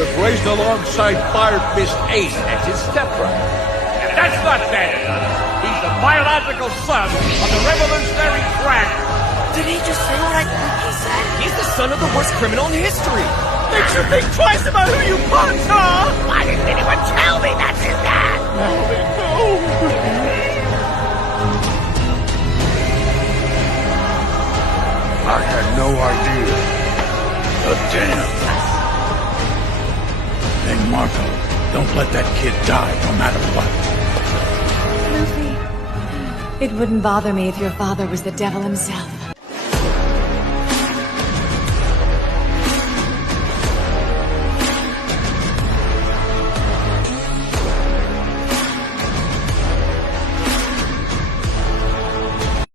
was raised alongside Fire Fist Ace as his stepbrother. And that's not bad enough. He's the biological son of the revolutionary cracker. Did he just say what I think he said? He's the son of the worst criminal in history. Makes you think twice about who you punch, huh? Why didn't anyone tell me that's his dad? I had no idea. Lieutenant! Hey, Marco, don't let that kid die, no matter what. Luffy, it wouldn't bother me if your father was the devil himself.